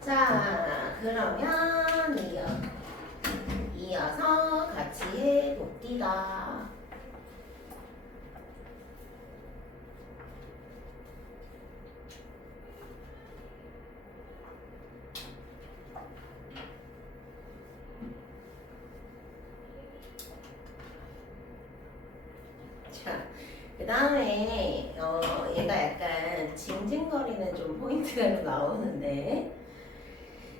자, 그러면 이어서 같이 해봅시다. 자, 그 다음에 얘가 약간 징징거리는 좀 포인트가 좀 나오는데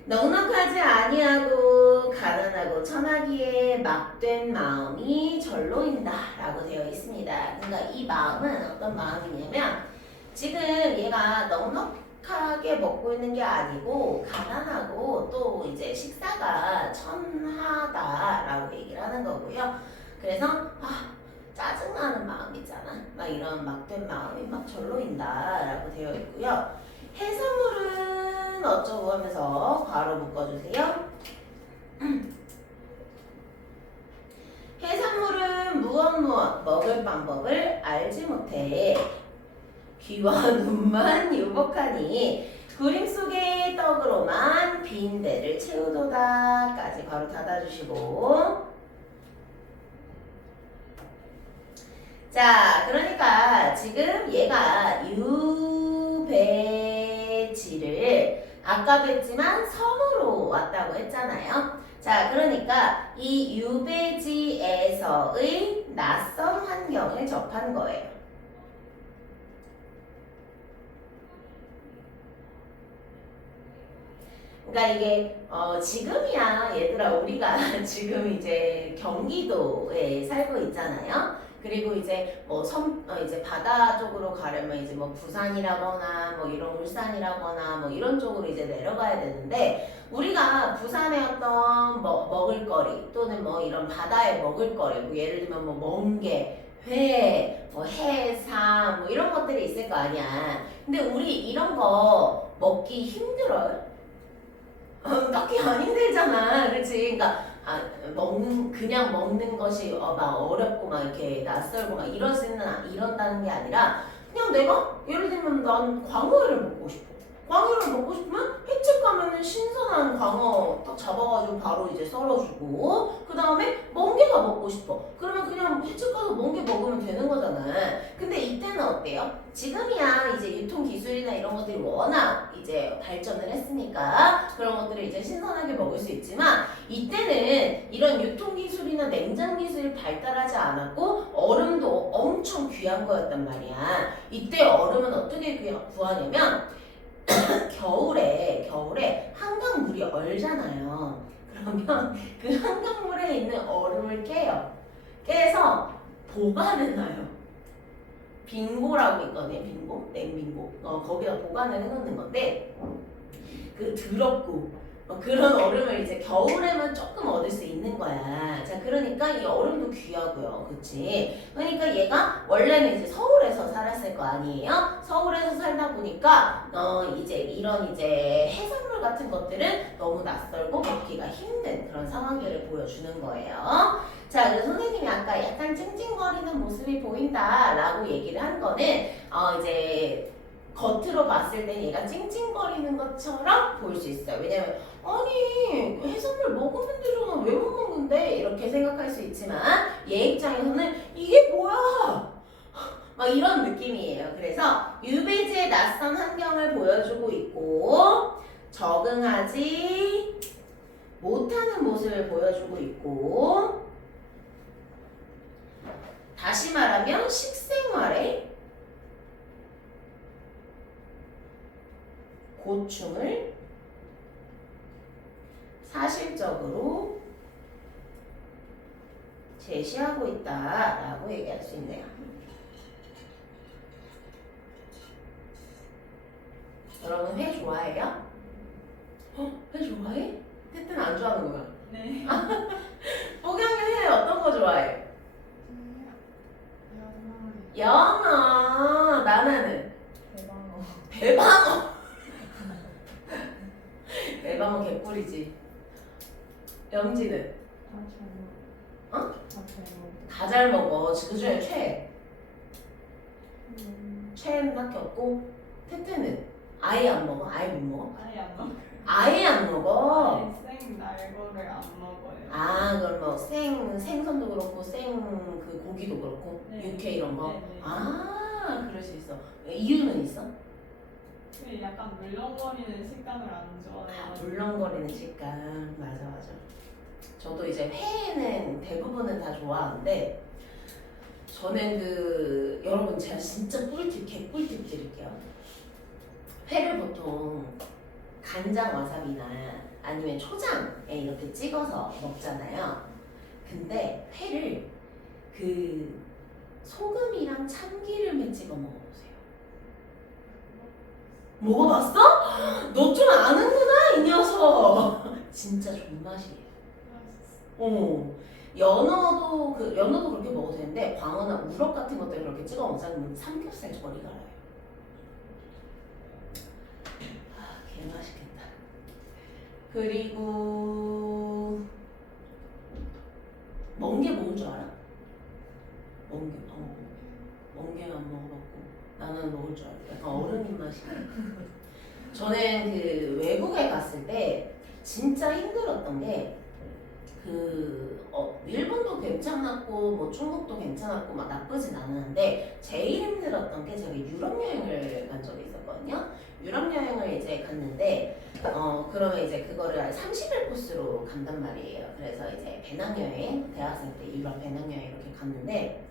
넉넉하지 아니하고 가난하고 천하기에 막된 마음이 절로인다 라고 되어 있습니다. 그러니까 이 마음은 어떤 마음이냐면 지금 얘가 넉넉하게 먹고 있는 게 아니고 가난하고 또 이제 식사가 천하다라고 얘기를 하는 거고요. 그래서 짜증나는 마음이잖아. 막 이런 막된 마음이 막 절로인다 라고 되어 있고요. 해산물은 어쩌고 하면서 괄호 묶어주세요. 해산물은 무엇 먹을 방법을 알지 못해 귀와 눈만 유복하니 그림 속의 떡으로만 빈 배를 채우도다 까지 괄호 닫아주시고, 자, 그러니까 지금 얘가 유배지를 아까도 했지만 섬으로 왔다고 했잖아요. 자, 그러니까 이 유배지에서의 낯선 환경을 접한 거예요. 그러니까 이게 지금이야 얘들아 우리가 지금 이제 경기도에 살고 있잖아요. 그리고 이제 이제 바다 쪽으로 가려면 이제 뭐 부산이라거나 뭐 이런 울산이라거나 뭐 이런 쪽으로 이제 내려가야 되는데 우리가 부산의 어떤 먹을거리 또는 뭐 이런 바다의 먹을거리 뭐 예를 들면 뭐 멍게, 회, 뭐 해삼 뭐 이런 것들이 있을 거 아니야. 근데 우리 이런 거 먹기 힘들어요? 딱히 안 힘들잖아, 그렇지? 그러니까 그냥 먹는 것이 막 어렵고 막 이렇게 낯설고 막 이런다는 게 아니라 그냥 내가 예를 들면 난 광어회를 먹고 싶어. 광어를 먹고 싶으면 횟집 가면은 신선한 광어 딱 잡아가지고 바로 이제 썰어주고 그 다음에 멍게가 먹고 싶어. 그러면 그냥 횟집 가서 멍게 먹으면 되는 거잖아. 근데 이때는 어때요? 지금이야 이제 유통기술이나 이런 것들이 워낙 이제 발전을 했으니까 그런 것들을 이제 신선하게 먹을 수 있지만 이때는 이런 유통기술이나 냉장기술이 발달하지 않았고 얼음도 엄청 귀한 거였단 말이야. 이때 얼음은 어떻게 구하냐면 겨울에 한강물이 얼잖아요. 그러면 그 한강물에 있는 얼음을 깨서 보관해놔요. 빙고라고 있거든요. 빙고, 냉빙고. 거기다 보관을 해놓는 건데 그 더럽고 그런 얼음을 이제 겨울에만 조금 얻을 수 있는 거야. 자, 그러니까 이 얼음도 귀하고요. 그치? 그러니까 얘가 원래는 이제 서울에서 살았을 거 아니에요? 서울에서 살다 보니까 이제 이런 이제 해산물 같은 것들은 너무 낯설고 먹기가 힘든 그런 상황들을 보여주는 거예요. 자, 그래서 선생님이 아까 약간 찡찡거리는 모습이 보인다라고 얘기를 한 거는 이제 겉으로 봤을 때 얘가 찡찡거리는 것처럼 보일 수 있어요. 왜냐면 아니 해산물 먹으면 되잖아 왜 못 먹는데 이렇게 생각할 수 있지만 얘 입장에서는 이게 뭐야 막 이런 느낌이에요. 그래서 유배지의 낯선 환경을 보여주고 있고 적응하지 못하는 모습을 보여주고 있고 다시 말하면 식생활에 고충을 사실적으로 제시하고 있다라고 얘기할 수 있네요. 여러분 회 좋아해요? 회 좋아해? 태태는 안 좋아하는 거야? 네. 뽀경이 회 어떤 거 좋아해? 연어요. 연어. 나나는? 대방어. 대방어. 대방어 개꿀이지. 영지는? 다 잘 먹어. 그 중에 최애는 딱히 없고 태태는 아예 안 먹어? 아예 못 먹어? 아예 안 먹어요. 아예 안 먹어. 생 날거를 안 먹어요. 아, 그럼 뭐 생선도 그렇고 그 고기도 그렇고 네. 육회 이런 거. 네. 아, 그럴 수 있어. 이유는 있어? 근데 약간 물렁거리는 식감을 안 좋아해요. 아, 물렁거리는 식감. 맞아, 맞아. 저도 이제 회는 대부분은 다 좋아하는데 저는 여러분 제가 진짜 개꿀팁 드릴게요. 회를 보통 간장 와사비나 아니면 초장에 이렇게 찍어서 먹잖아요. 근데 회를 소금이랑 참기름에 찍어 먹어보세요. 먹어봤어? 너 좀 아는구나 이 녀석. 진짜 존맛이에요. 연어도 그렇게 먹어도 되는데 광어나 우럭 같은 것들 그렇게 찍어 먹자면 삼겹살 저리 갈아요. 아, 개 맛있겠다. 그리고 멍게 먹을 줄 알아? 멍게는 안 먹어봤고 나는 먹을 줄 알아. 약간 어른 입맛이야. 저는 외국에 갔을 때 진짜 힘들었던 게 일본도 괜찮았고 뭐 중국도 괜찮았고 막 나쁘진 않았는데 제일 힘들었던 게 제가 유럽 여행을 간 적이 있었거든요. 유럽 여행을 이제 갔는데 그러면 이제 그거를 30일 코스로 간단 말이에요. 그래서 이제 배낭여행 대학생 때 유럽 배낭여행 이렇게 갔는데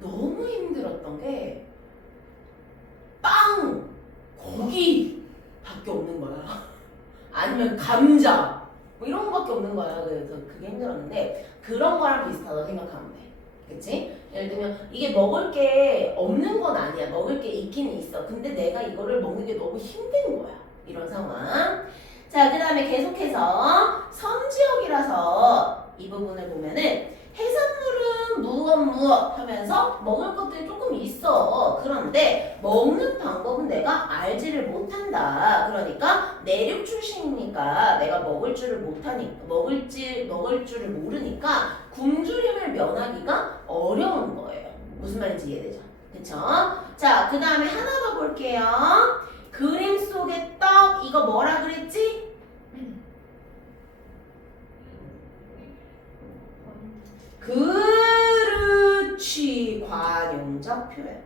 너무 힘들었던 게 빵! 고기밖에 없는 거야. 아니면 감자 뭐 이런 거밖에 없는 거야. 그래서 그게 힘들었는데 그런 거랑 비슷하다고 생각하면 돼. 그치? 예를 들면 이게 먹을 게 없는 건 아니야. 먹을 게 있기는 있어. 근데 내가 이거를 먹는 게 너무 힘든 거야. 이런 상황. 자, 그 다음에 계속해서 섬지역이라서 이 부분을 보면은 해산물은 무엇 하면서 먹을 것들이 조금 있어. 그런데 먹는 방법은 내가 알지를 못한다. 그러니까 내륙 출신이니까 내가 먹을 줄을 모르니까 굶주림을 면하기가 어려운 거예요. 무슨 말인지 이해되죠? 그쵸? 자, 그 다음에 하나 더 볼게요. 그림 속의 떡, 이거 뭐라 그랬지? 그렇지. 관용적 표현.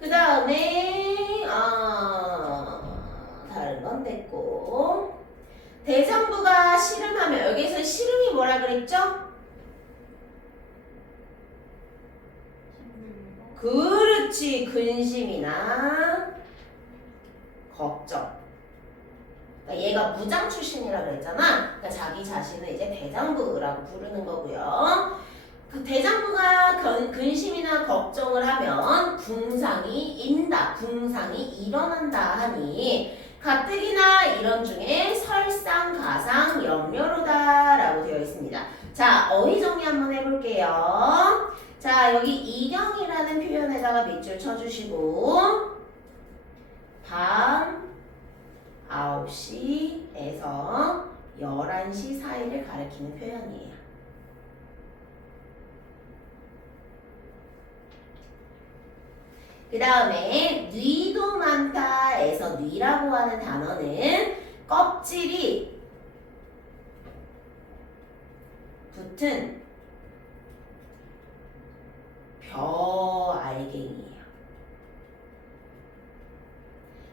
그 다음에 다른 건 됐고 대장부가 씨름하면 여기서 씨름이 뭐라 그랬죠? 그렇지. 근심이나 걱정. 그러니까 얘가 무장 출신이라 그랬잖아. 그러니까 자기 자신을 이제 대장부라고 부르는 거고요. 그 대장부가 근심이나 걱정을 하면 궁상이 일어난다 하니 가뜩이나 이런 중에 설상, 가상, 염려로다라고 되어 있습니다. 자, 어휘 정리 한번 해볼게요. 자, 여기 이경이라는 표현에다가 밑줄 쳐주시고 밤 9시에서 11시 사이를 가리키는 표현이에요. 그 다음에 뉘도 많다에서 뉘라고 하는 단어는 껍질이 붙은 벼알갱이에요.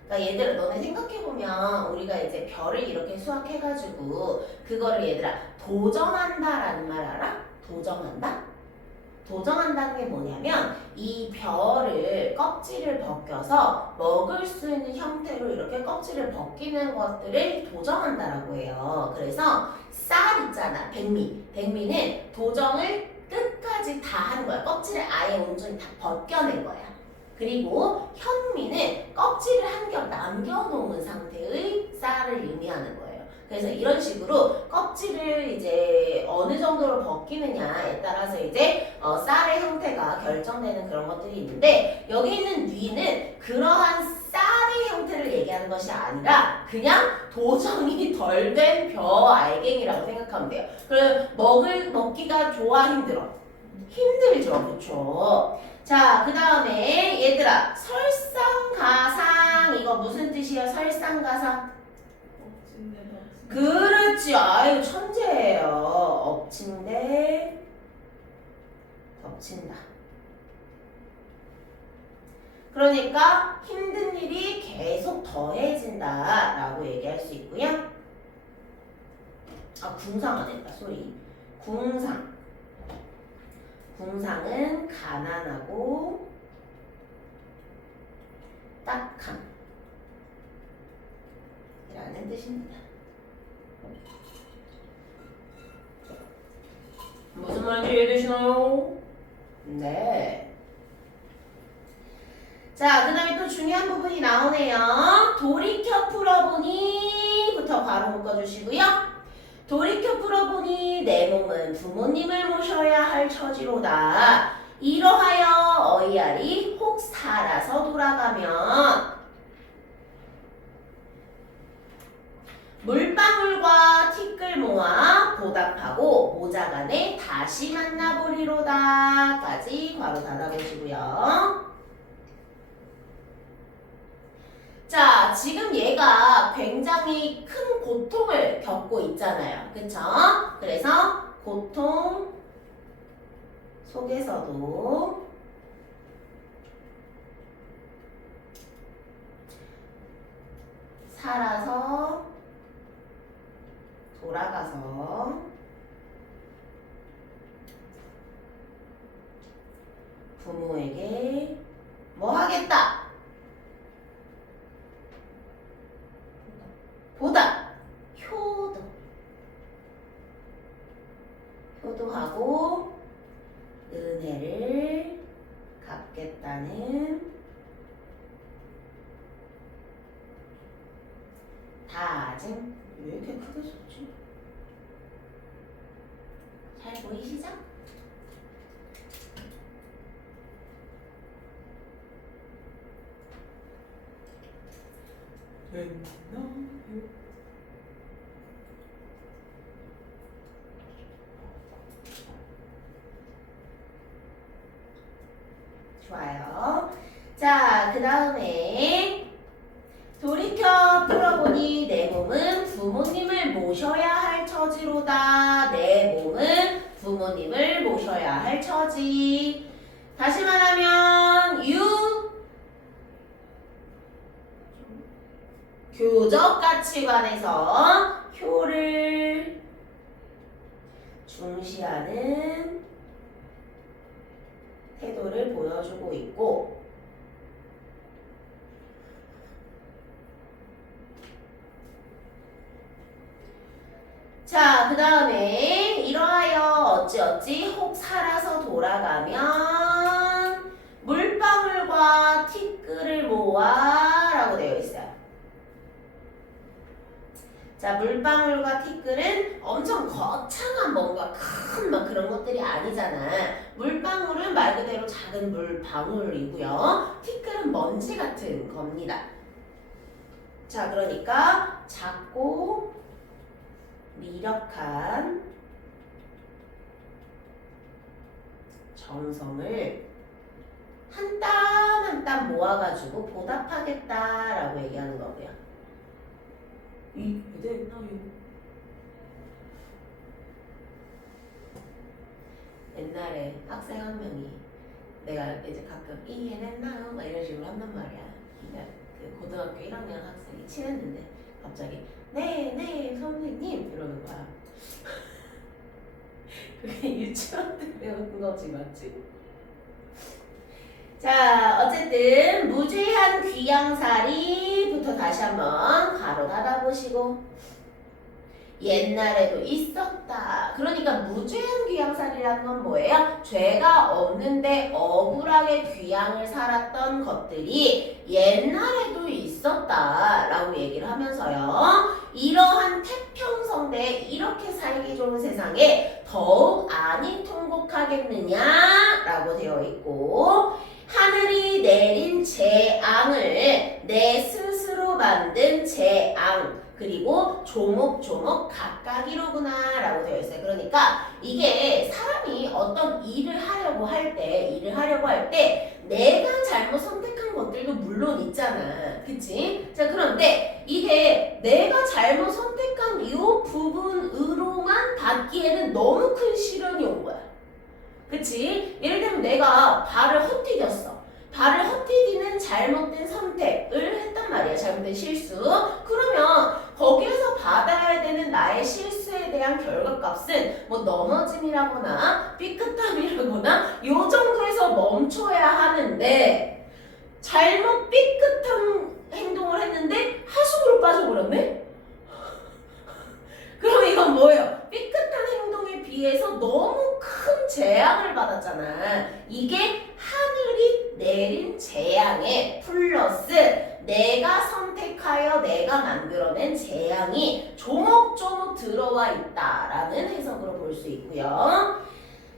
그러니까 얘들아 너네 생각해보면 우리가 이제 벼를 이렇게 수확해가지고 그거를 얘들아 도정한다라는 말 알아? 도정한다? 도정한다는 게 뭐냐면 이 벼를 껍질을 벗겨서 먹을 수 있는 형태로 이렇게 껍질을 벗기는 것들을 도정한다라고 해요. 그래서 쌀 있잖아. 백미는 도정을 끝까지 다 하는 거야. 껍질을 아예 온전히 다 벗겨낸 거야. 그리고 현미는 껍질을 한 겹 남겨놓은 상태의 쌀을 의미하는 거예요. 그래서 이런 식으로 껍질을 이제 어느 정도로 벗기느냐에 따라서 이제 쌀의 형태가 결정되는 그런 것들이 있는데 여기 있는 뉘는 그러한 쌀의 형태를 얘기하는 것이 아니라 그냥 도정이 덜 된 벼알갱이라고 생각하면 돼요. 그럼 먹기가 좋아, 힘들어? 힘들죠, 그쵸? 자, 그 다음에 얘들아, 설상가상 이거 무슨 뜻이에요? 설상가상? 엎친데 덮친. 그렇지, 아유 천재예요. 엎친데 덮친다. 그러니까 힘든 일이 계속 더해진다 라고 얘기할 수 있고요. 아, 궁상 안 했다, 쏘리. 궁상. 궁상은 가난하고 딱함 이라는 뜻입니다. 무슨 말인지 이해되시나요? 네. 자, 그 다음에 또 중요한 부분이 나오네요. 돌이켜 풀어보니부터 바로 묶어주시고요. 돌이켜 풀어보니 내 몸은 부모님을 모셔야 할 처지로다. 이러하여 어이알이 혹 살아서 돌아가면 물방울과 티끌 모아 보답하고 모자간에 다시 만나보리로다 까지 괄호 닫아보시고요. 자, 지금 얘가 굉장히 큰 고통을 겪고 있잖아요. 그쵸? 그래서 고통 속에서도 살아서 돌아가서 부모에게 뭐 하겠다? 보다 효도하고 은혜를 갚겠다는 다짐. 왜 이렇게 크게 썼지? 잘 보이시죠? 좋아요. 자, 그 다음에 돌이켜 풀어보니 내 몸은 부모님을 모셔야 할 처지로다. 내 몸은 부모님을 모셔야 할 처지. 다시 말하면 교적 가치관에서 효를 중시하는 태도를 보여주고 있고, 자, 그 다음에 이러하여 어찌어찌 혹 살아서 돌아가면 물방울과 티끌을 모아 라고 되어 있어요. 자, 물방울과 티끌은 엄청 거창한 뭔가 큰 막 그런 것들이 아니잖아. 물방울은 말 그대로 작은 물방울이고요. 티끌은 먼지 같은 겁니다. 자, 그러니까 작고 미력한 정성을 한 땀 한 땀 모아가지고 보답하겠다라고 얘기하는 거고요. 이해됐나요? 옛날에 학생 한 명이 내가 이제 가끔 이해됐나요? 막 이런 식으로 한단 말이야. 그러니까 그 고등학교 1학년 학생이 친했는데 갑자기 네 선생님 이러는 거야. 그게 유치원 때 배운 거지, 맞지? 자, 어쨌든 무죄한 귀양살이부터 다시 한번 가로 닫아보시고, 옛날에도 있었다. 그러니까 무죄한 귀양살이라는 건 뭐예요? 죄가 없는데 억울하게 귀양을 살았던 것들이 옛날에도 있었다 라고 얘기를 하면서요, 이러한 태평성대 이렇게 살기 좋은 세상에 더욱 안이 통곡하겠느냐 라고 되어 있고, 하늘이 내린 재앙을 내 스스로 만든 재앙, 그리고 조목조목 각각이로구나 라고 되어 있어요. 그러니까 이게 사람이 어떤 일을 하려고 할 때 내가 잘못 선택한 것들도 물론 있잖아. 그치? 자, 그런데 이게 내가 잘못 선택한 이 부분으로만 받기에는 너무 큰 시련이 온 거야. 그치? 예를 들면 내가 발을 헛디뎠어. 발을 헛디디는 잘못된 선택을 했단 말이야. 잘못된 실수. 그러면 거기에서 받아야 되는 나의 실수에 대한 결과값은 뭐 넘어짐이라거나 삐끗함이라거나 요 정도에서 멈춰야 하는데 잘못 삐끗한 행동을 했는데 하수구로 빠져버렸네? 그럼 이건 뭐예요? 삐끗한 행동에 비해서 너무 큰 재앙을 받았잖아. 이게 하늘이 내린 재앙에 플러스 내가 선택하여 내가 만들어낸 재앙이 조목조목 들어와 있다라는 해석으로 볼 수 있고요.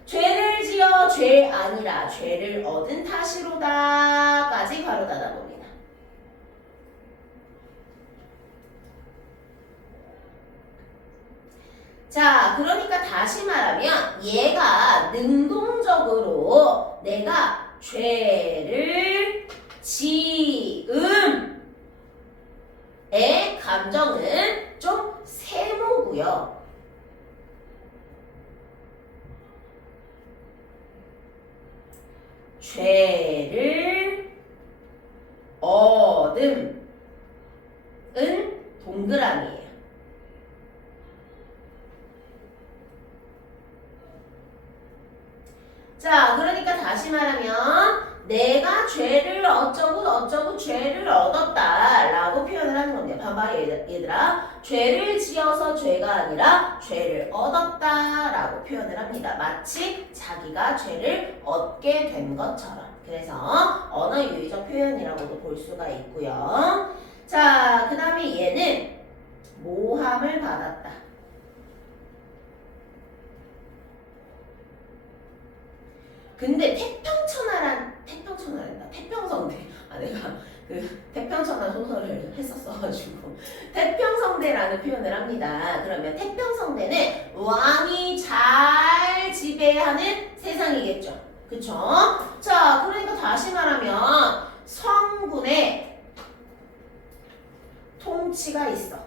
죄를 지어 죄 아니라 죄를 얻은 탓이로다까지 가로 닫아봅니다. 자, 그러니까 다시 말하면 얘가 능동적으로 내가 죄를 지음의 감정은 좀 세모고요. 죄를 얻음은 동그라미예요. 자, 그러니까 다시 말하면 내가 죄를 어쩌고 죄를 얻었다 라고 표현을 하는 건데 봐봐 얘들아 죄를 지어서 죄가 아니라 죄를 얻었다 라고 표현을 합니다. 마치 자기가 죄를 얻게 된 것처럼. 그래서 언어 유희적 표현이라고도 볼 수가 있고요. 자, 그 다음에 얘는 모함을 받았다. 근데 태평성대. 내가 그 태평천하 소설을 했었어가지고 태평성대라는 표현을 합니다. 그러면 태평성대는 왕이 잘 지배하는 세상이겠죠. 그쵸? 자, 그러니까 다시 말하면 성군의 통치가 있어.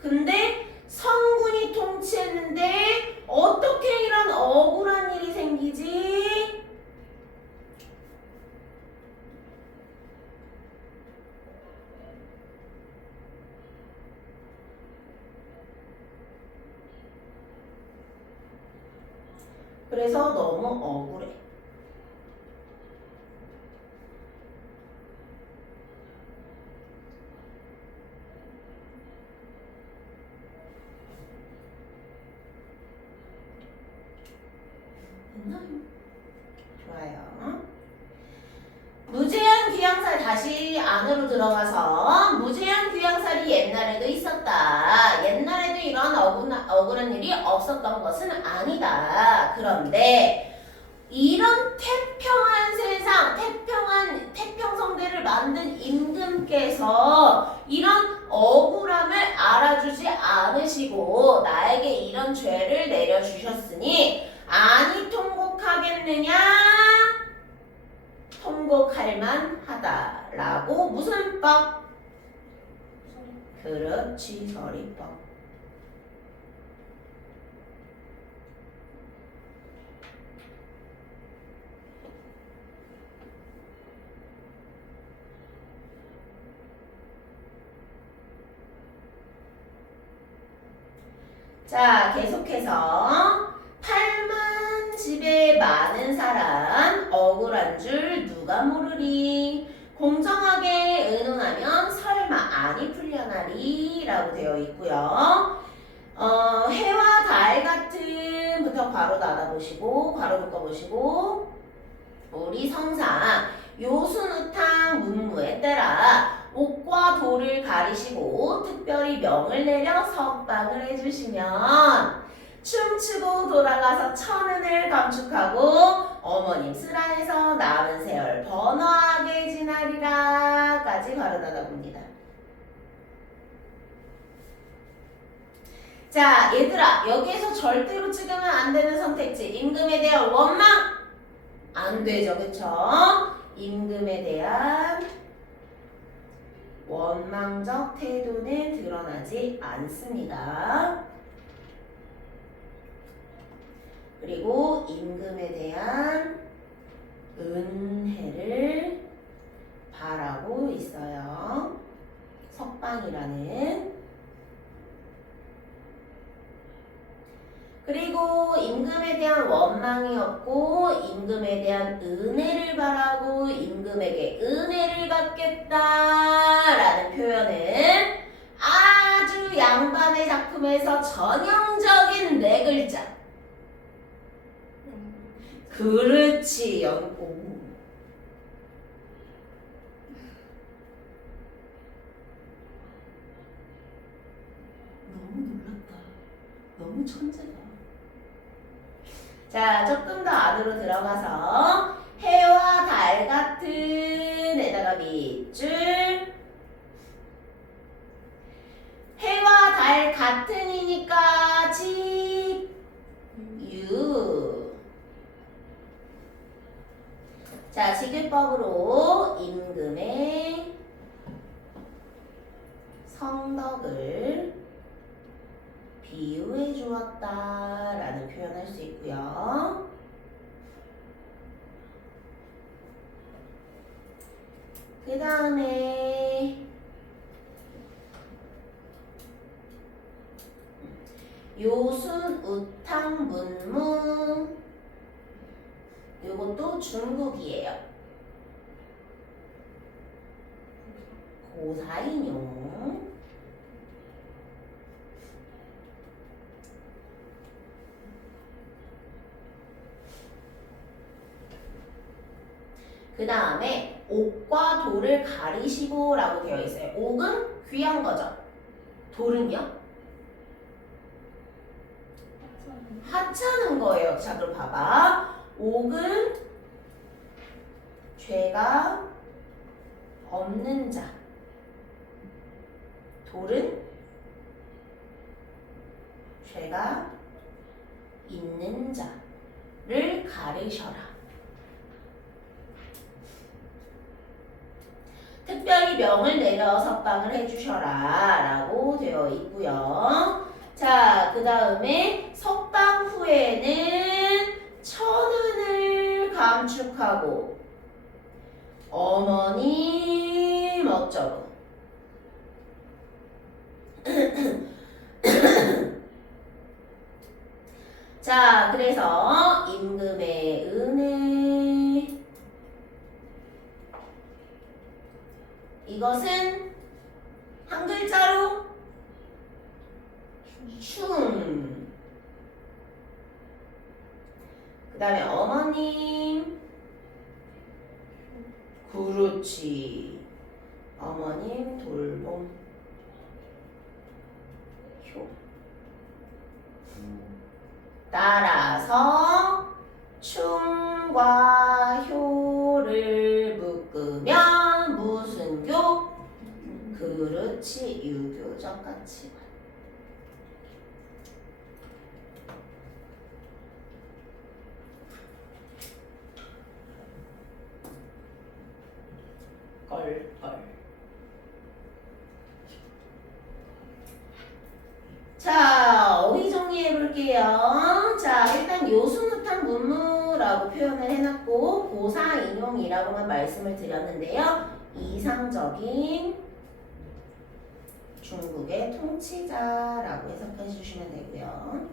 근데 성군이 통치했는데 어떻게 이런 억울한 일이 생기지? 그래서 너무 억울해. 좋아요. 무제한 귀양살 다시 안으로 들어가서 무제한 귀양살이 옛날에도 있었다. 옛날에도 이런 억울한 일이 없었던 것은 아니다. 그런데 이런 태평한 세상, 태평성대를 만든 임금께서 이런 억울함을 알아주지 않으시고 나에게 이런 죄를 내려주셨으니 아니 통곡하겠느냐? 통곡할 만하다라고 무슨 법? 그렇지, 서리법. 자, 계속해서 8만 집에 많은 사람 억울한 줄 누가 모르리. 공정하게 의논하면 설마 아니 풀려나리 라고 되어 있고요. 해와 달 같은부터 괄호 닫아보시고 괄호 묶어보시고 우리 성상 요순우탕 문무에 따라 옥과 돌을 가리시고 특별히 명을 내려 석방을 해주시면 춤추고 돌아가서 천은을 감축하고 어머님 슬안에서 남은 세월 번화하게 지나리라까지 가르다가 봅니다. 자, 얘들아, 여기에서 절대로 찍으면 안 되는 선택지. 임금에 대한 원망! 안 되죠, 그쵸? 임금에 대한 원망적 태도는 드러나지 않습니다. 그리고 임금에 대한 은혜를 바라고 있어요. 석방이라는. 그리고 임금에 대한 원망이 없고 임금에 대한 은혜를 바라고 임금에게 은혜를 갚겠다라는 표현은 아주 양반의 작품에서 전형적인 네 글자. 그렇지, 오. 너무 놀랐다. 너무 천재다. 자, 조금 더 안으로 들어가서 해와 달 같은 에다가 밑줄. 해와 달 같은이니까 집, 유. 자, 직유법으로 임금의 성덕을 비유해 주었다라는 표현할 수 있고요. 그 다음에 요순 우탕 문무, 요것도 중국이에요. 고사인용. 그 다음에 옥과 돌을 가리시고 라고 되어 있어요. 옥은 귀한 거죠. 돌은요? 하찮은 거예요. 자, 그럼 봐봐. 옥은 죄가 없는 자. 돌은 죄가 있는 자를 가르셔라. 특별히 명을 내려 석방을 해주셔라 라고 되어 있고요. 자, 그 다음에 석방 후에는 천은을 감축하고 어머님 어쩌고 자, 그래서 임금의 은혜, 이것은 한 글자로 충. 그 다음에 어머님, 그렇지. 어머님 돌봄 효. 따라서 충과 효를 묶으면 무슨 교? 그렇지, 유교적 가치관. 껄껄. 자, 어휘 정리해 볼게요. 자, 일단 요수무탕 문무라고 표현을 해놨고 고사 인용이라고만 말씀을 드렸는데요. 이상적인 중국의 통치자라고 해석해 주시면 되고요.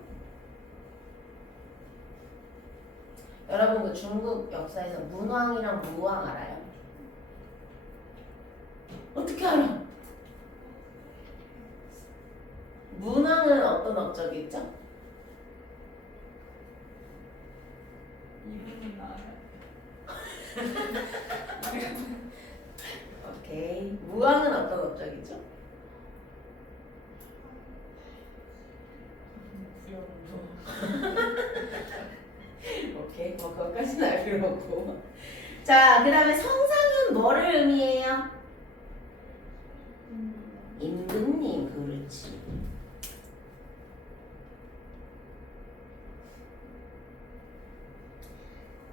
여러분, 그 중국 역사에서 문왕이랑 무왕 알아요? 어떻게 알아? 문왕은 어떤 업적이 있죠? 이름이 나아요. 오케이. 무왕은 어떤 업적이죠? 오케이, 뭐 그것까지는 알 필요 없고. 자, 그 다음에 성상은 뭐를 의미해요? 임금님, 그렇지.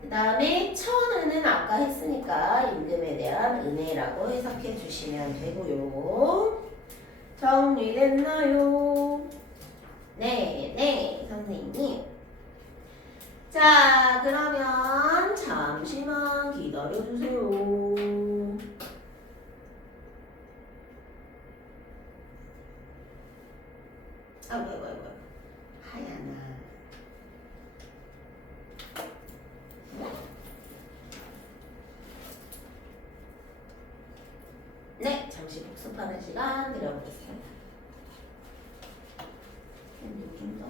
그 다음에 천은은 아까 했으니까 임금에 대한 은혜라고 해석해 주시면 되고요. 정리됐나요? 네, 네, 선생님. 자, 그러면 잠시만 기다려주세요. 아이고. 하얀아. 네, 잠시 복습하는 시간 드려보겠습니다. 좀 더.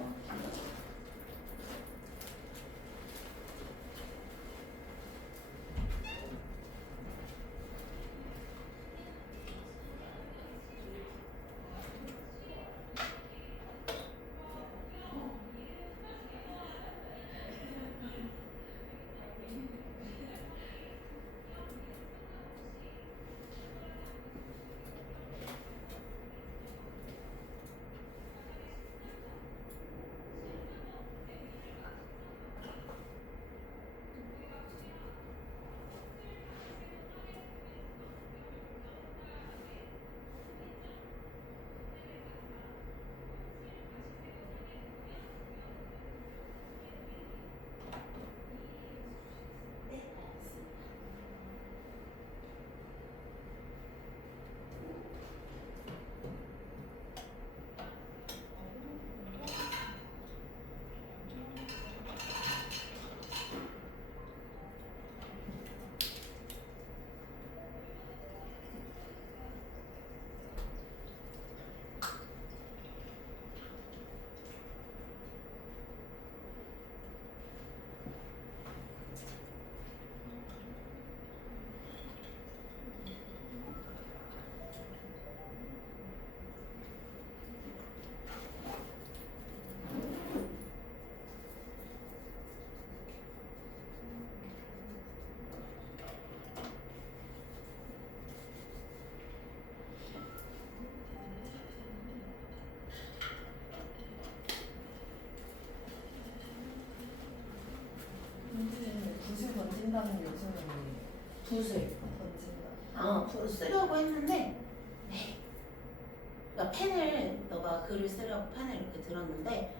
붓을 던진다는 요소는 붓을. 던진다. 붓 쓰려고 했는데, 그러니까 펜을, 너가 글을 쓰려고 펜을 이렇게 들었는데,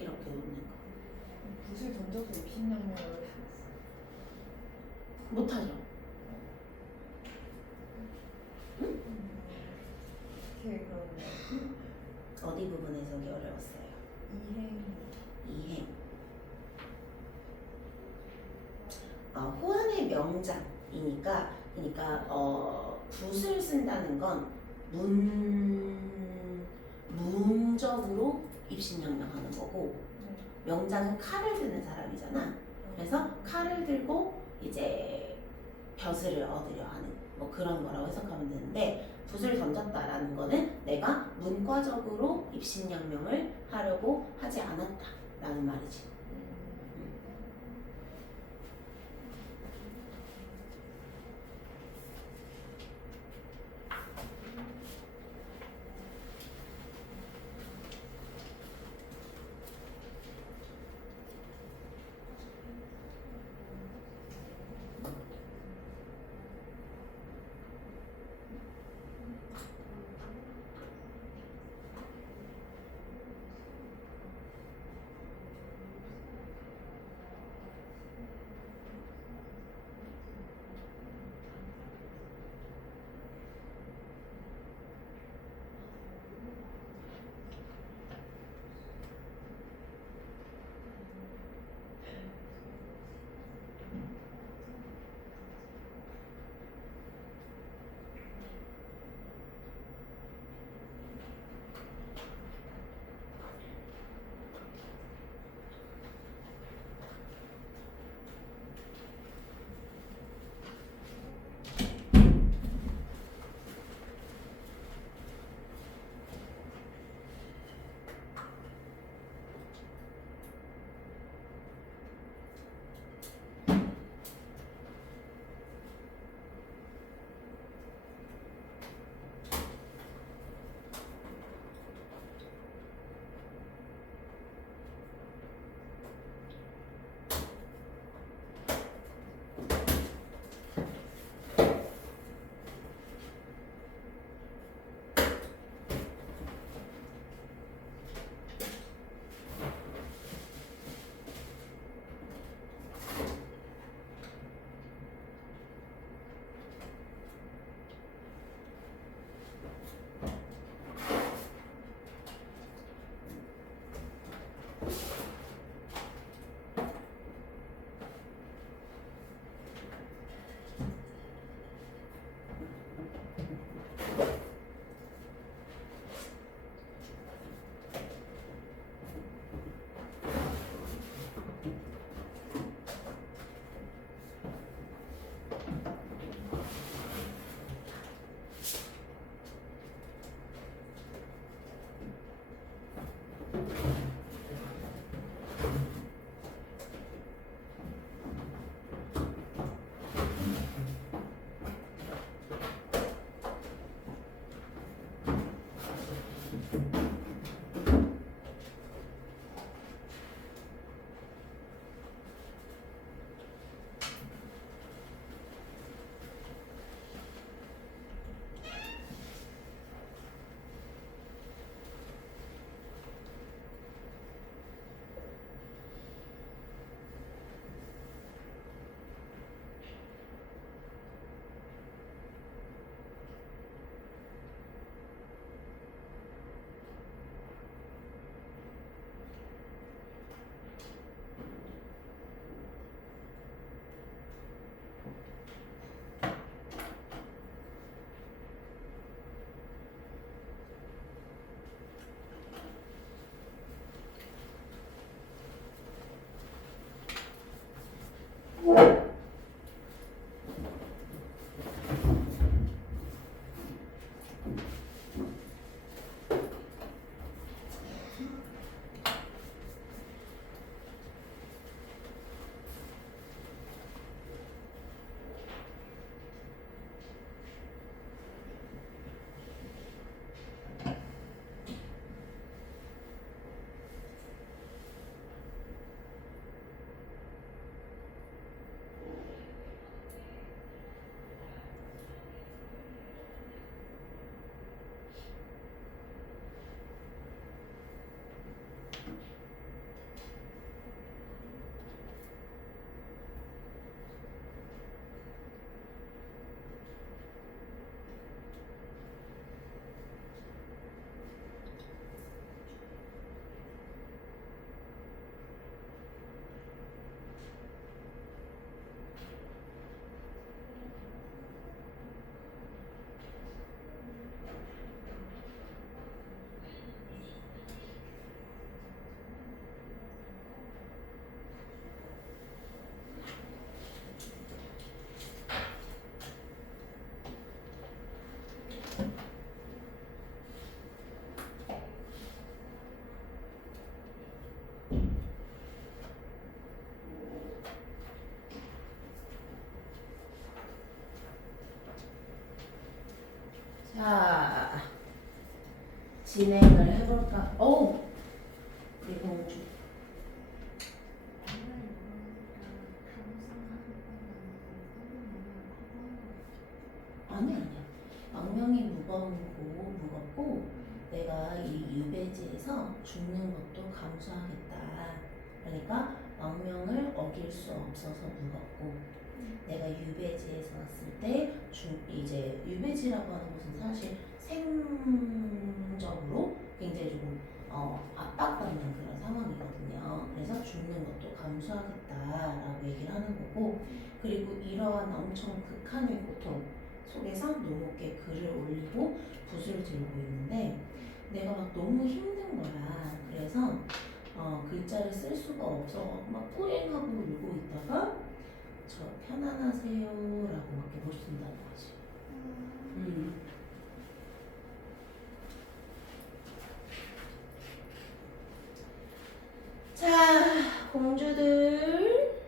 이렇게 놓는 거. 붓을 던져도 입신양면을 못하죠? 이렇게 그런 어디 부분에서 이게 어려웠어요? 이행 이행. 호환의 명장이니까, 그러니까 붓을 쓴다는 건 문적으로 입신양명하는 거고, 명장은 칼을 드는 사람이잖아. 그래서 칼을 들고 이제 벼슬을 얻으려 하는 뭐 그런 거라고 해석하면 되는데, 붓을 던졌다라는 거는 내가 문과적으로 입신양명을 하려고 하지 않았다라는 말이지. 자, 진행을 해볼까? 우리 공주. 아니야. 망명이 무겁고 내가 이 유배지에서 죽는 것도 감수하겠다. 그러니까 망명을 어길 수 없어서 무겁고 내가 유배지에서 왔을 때 이제 유배지라고 하는 것은 사실 생적으로 굉장히 조금 압박받는 그런 상황이거든요. 그래서 죽는 것도 감수하겠다라고 얘기를 하는 거고, 그리고 이러한 엄청 극한의 고통 속에서 노목에 글을 올리고 붓을 들고 있는데 내가 막 너무 힘든 거야. 그래서 글자를 쓸 수가 없어 막 뿌행하고 울고 있다가 저 편안하세요라고 막 이렇게 못 쓴다는 거지. 자, 공주들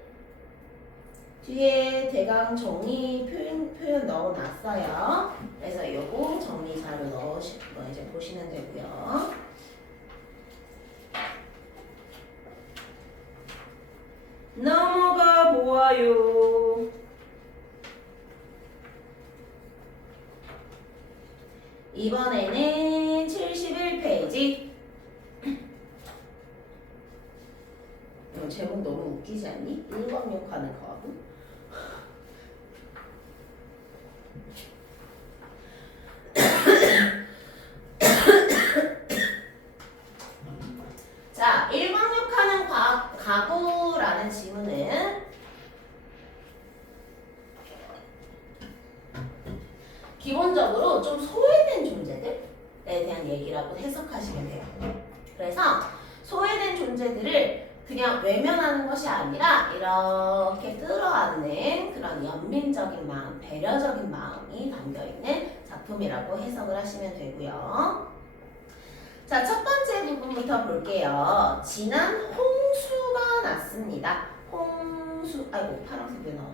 뒤에 대강 정리 표현 넣어놨어요. 그래서 요거 정리 자료 넣으시고 이제 보시면 되고요. 넘어가 보아요. 이번에는 71페이지. 제목 너무 웃기지 않니? 일광욕하는 거하고. 자, 일광욕하는 가구라는 지문은 기본적으로 좀 소외된 얘기라고 해석하시면 돼요. 그래서 소외된 존재들을 그냥 외면하는 것이 아니라 이렇게 끌어안는 그런 연민적인 마음, 배려적인 마음이 담겨있는 작품이라고 해석을 하시면 되고요. 자, 첫 번째 부분부터 볼게요. 지난 홍수가 났습니다. 홍수, 아이고 파란색 왜 나와?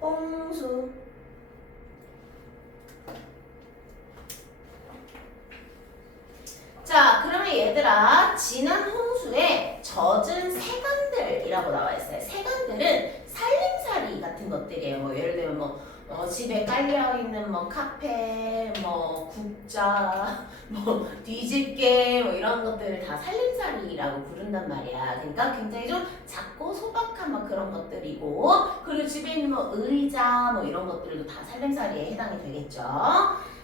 홍수. 자, 그러면 얘들아, 지난 홍수에 젖은 새간들이라고 나와 있어요. 새간들은 살림살이 같은 것들이에요. 뭐 예를 들면 집에 깔려 있는 카페, 국자, 뒤집개 이런 것들을 다 살림살이라고 부른단 말이야. 그러니까 굉장히 좀 작고 소박한 그런 것들이고, 그리고 집에 있는 의자 이런 것들도 다 살림살이에 해당이 되겠죠.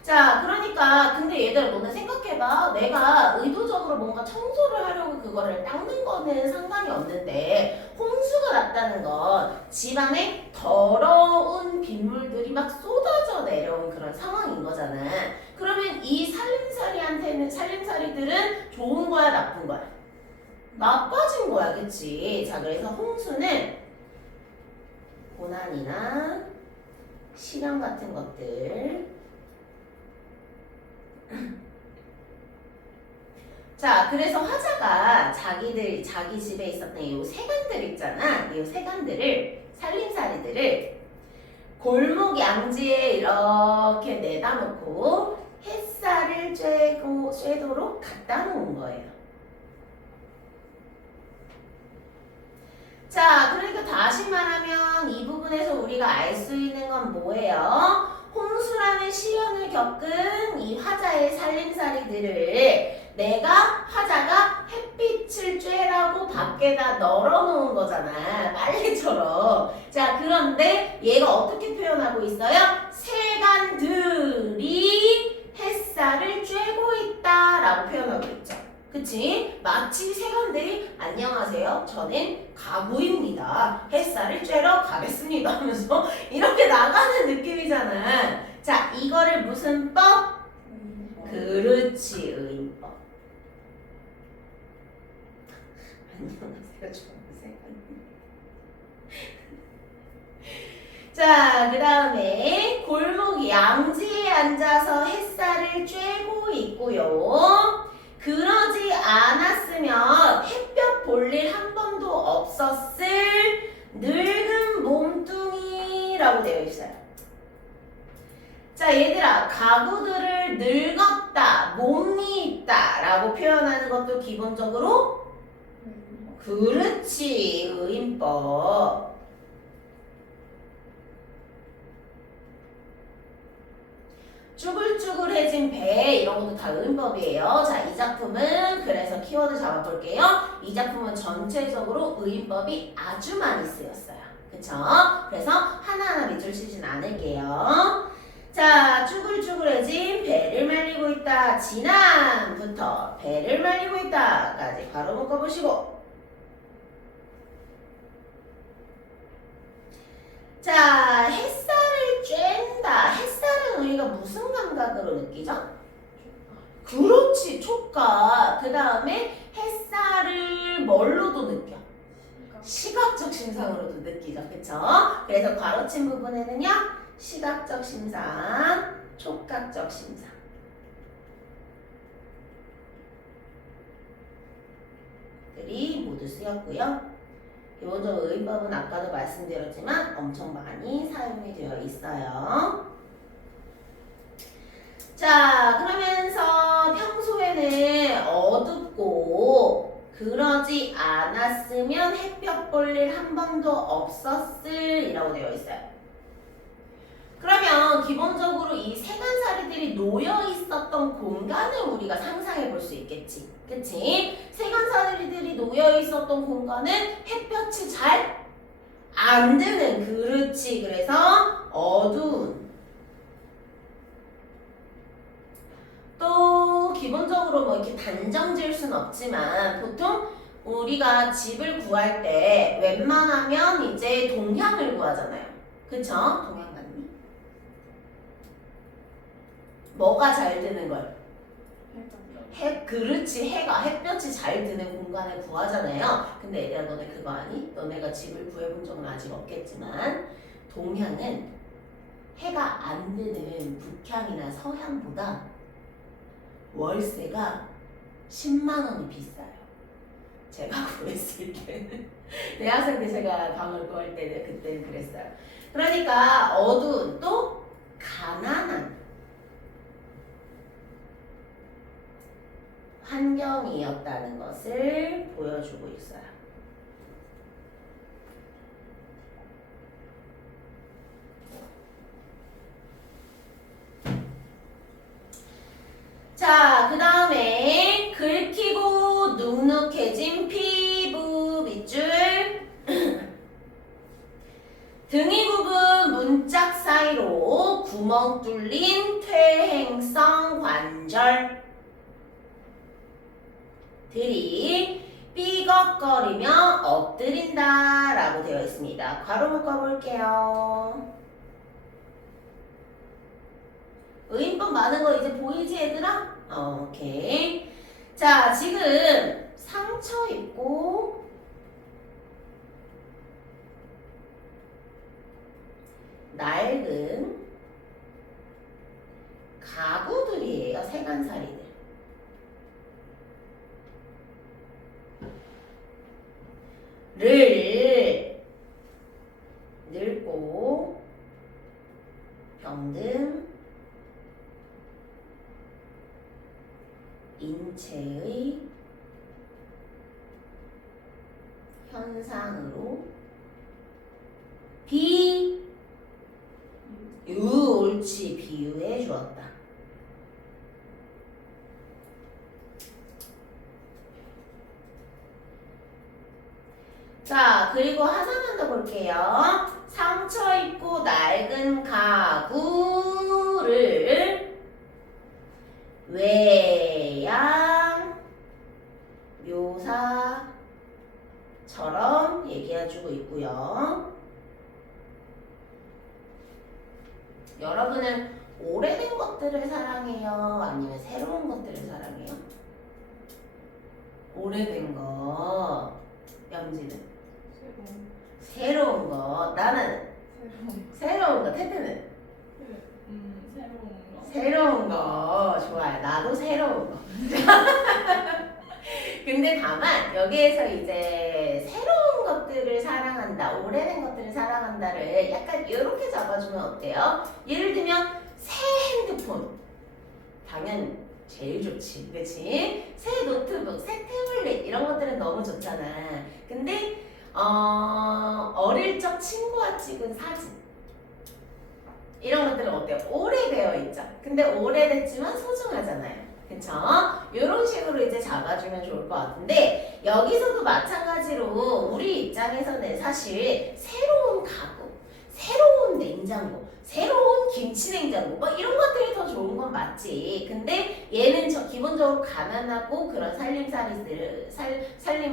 자, 그러니까 근데 얘들아, 너네 생각해봐. 내가 의도적으로 뭔가 청소를 하려고 그거를 닦는 거는 상관이 없는데, 홍수가 났다는 건 집안에 더러운 빗물들이 막 쏟아져 내려온 그런 상황인 거잖아. 그러면 이 살림살이들은 좋은 거야, 나쁜 거야? 나빠진 거야, 그치? 자, 그래서 홍수는 고난이나 시련 같은 것들. 자, 그래서 화자가 자기 집에 있었던 이 새간들 있잖아. 이 새간들을, 살림살이들을 골목 양지에 이렇게 내다 놓고 햇살을 쬐도록 갖다 놓은 거예요. 자, 그러니까 다시 말하면 이 부분에서 우리가 알 수 있는 건 뭐예요? 홍수라는 시련을 겪은 이 화자의 살림살이들을 화자가 햇빛을 쬐라고 밖에다 널어놓은 거잖아. 빨래처럼. 자, 그런데 얘가 어떻게 표현하고 있어요? 새간들이 햇살을 쬐고 있다라고 표현하고 있죠. 그치? 마치 새간들이 안녕하세요. 저는 가구입니다. 햇살을 쬐러 가겠습니다 하면서 이렇게 나가는 느낌이잖아. 자, 이거를 무슨 법? 그렇지, 의인법. 안녕하세요. 저는 새간입니다. 자, 그 다음에 골목 양지에 앉아서 햇살을 쬐고 있고요. 그러지 않았으면 햇볕 볼 일 한 번도 없었을 늙은 몸뚱이라고 되어 있어요. 자, 얘들아, 가구들을 늙었다, 몸이 있다 라고 표현하는 것도 기본적으로 그렇지, 의인법. 쭈글쭈글해진 배 이런 것도 다 의인법이에요. 자, 이 작품은 그래서 키워드 잡아볼게요. 이 작품은 전체적으로 의인법이 아주 많이 쓰였어요. 그쵸? 그래서 하나하나 밑줄 치진 않을게요. 자, 쭈글쭈글해진 배를 말리고 있다. 지난부터 배를 말리고 있다까지 바로 묶어보시고. 자, 햇살을 쬐다. 햇살은 우리가 무슨 감각으로 느끼죠? 그렇지, 촉각. 그 다음에 햇살을 뭘로도 느껴? 시각적 심상으로도 느끼죠. 그쵸? 그래서 괄호친 부분에는요, 시각적 심상, 촉각적 심상. 들이 모두 쓰였고요. 기본적으로 의인법은 아까도 말씀드렸지만 엄청 많이 사용이 되어 있어요. 자, 그러면서 평소에는 어둡고 그러지 않았으면 햇볕 볼 일 한 번도 없었을 이라고 되어 있어요. 그러면 기본적으로 이 세간살이들이 놓여 있었던 공간을 우리가 상상해 볼 수 있겠지. 그치? 세간살이들이 놓여 있었던 공간은 햇볕이 잘 안 드는, 그렇지. 그래서 어두운. 또 기본적으로 뭐 이렇게 단정 지을 순 없지만 보통 우리가 집을 구할 때 웬만하면 이제 동향을 구하잖아요. 그쵸? 동향 맞니? 뭐가 잘 드는 걸? 그렇지. 해가 햇볕이 잘 드는 공간을 구하잖아요. 근데 얘들아 너네 그거 아니? 너네가 집을 구해본 적은 아직 없겠지만 동향은 해가 안 드는 북향이나 서향보다 월세가 10만 원이 비싸요. 제가 구했을 때는 대학생 때 제가 방을 구할 때는 그때는 그랬어요. 그러니까 어두운 또 가난한 환경이었다는 것을 보여주고 있어요. 자, 그 다음에 긁히고 눅눅해진 피부 밑줄 등이 굽은 문짝 사이로 구멍 뚫린 퇴행성 관절 들이 삐걱거리며 엎드린다 라고 되어 있습니다. 괄호 묶어볼게요. 의인법 많은 거 이제 보이지 얘들아? 오케이. 자, 지금 상처 입고 낡은 가구들이에요. 세간살이들. 를 늙고 병든 인체의 현상으로 옳지 비유해 주었다. 자, 그리고 하나만 더 볼게요. 상처 입고 낡은 가구를 외양 묘사처럼 얘기해주고 있고요. 여러분은 오래된 것들을 사랑해요? 아니면 새로운 것들을 사랑해요? 오래된 거. 염지는? 새로운 거. 나는? 새로운 거. 태태는? 새로운 거. 좋아요. 나도 새로운 거. 근데 다만 여기에서 이제 새로운 것들을 사랑한다, 오래된 것들을 사랑한다를 약간 이렇게 잡아주면 어때요? 예를 들면 새 핸드폰 당연 제일 좋지, 그렇지? 새 노트북, 새 태블릿 이런 것들은 너무 좋잖아. 근데 어릴 적 친구와 찍은 사진 이런 것들은 어때요? 오래되어 있죠. 근데 오래됐지만 소중하잖아요. 그쵸? 이런 식으로 이제 잡아주면 좋을 것 같은데 여기서도 마찬가지로 우리 입장에서는 사실 새로운 가구, 새로운 냉장고, 새로운 김치냉장고 뭐 이런 것들이 더 좋은 건 맞지. 근데 얘는 기본적으로 가난하고 그런 살림을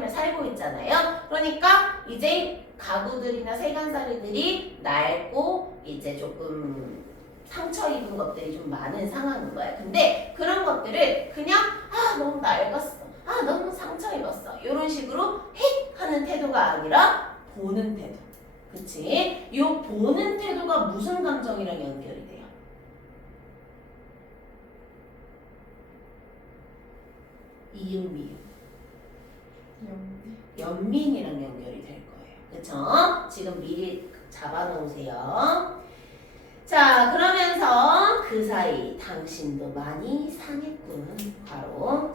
살고 있잖아요. 그러니까 이제 가구들이나 세간살이들이 낡고 이제 조금 상처 입은 것들이 좀 많은 상황인 거야. 근데 그런 것들을 그냥 너무 낡았어, 너무 상처 입었어 이런 식으로 헥 하는 태도가 아니라 보는 태도. 그치? 이 보는 태도가 무슨 감정이랑 연결이 돼요? 이응 미응 연민이랑 연결이 될 거예요. 그쵸? 지금 미리 잡아놓으세요. 자, 그러면서 그 사이 당신도 많이 상했군. 바로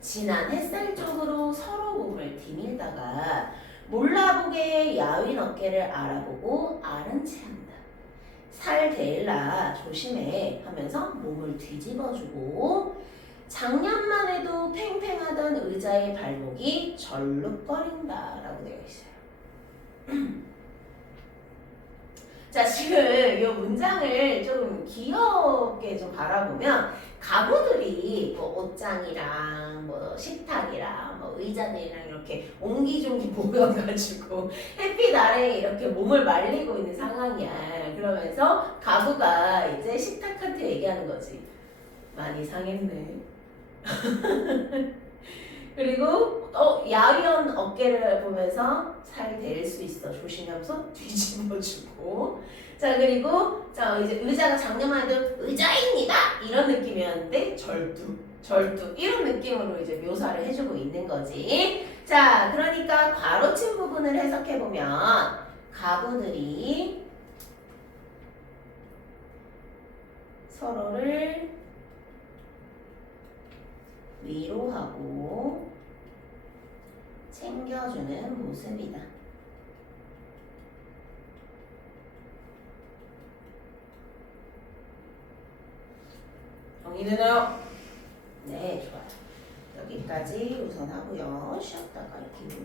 진한 햇살 쪽으로 서로 몸을 디밀다가 몰라보게 야윈 어깨를 알아보고 아른 채 한다. 살 데일라 조심해 하면서 몸을 뒤집어주고 작년만 해도 팽팽하던 의자의 발목이 절룩거린다 라고 되어 있어요. 자, 지금 이 문장을 좀 귀엽게 좀 바라보면 가구들이 뭐 옷장이랑 뭐 식탁이랑 뭐 의자들이랑 이렇게 옹기종기 모여가지고 햇빛 아래에 이렇게 몸을 말리고 있는 상황이야. 그러면서 가구가 이제 식탁한테 얘기하는 거지. 많이 상했네. 그리고 야위한 어깨를 보면서 살 댈 수 있어. 조심하면서 뒤집어주고. 자, 그리고 자 이제 의자가 작년만 해도 의자입니다 이런 느낌이었는데 절두 이런 느낌으로 이제 묘사를 해주고 있는 거지. 자, 그러니까 괄호친 부분을 해석해 보면 가구들이 서로를 위로하고 챙겨주는 모습이다. 정리되나요? 네, 좋아요. 여기까지 우선 하고요. 쉬었다가 이렇게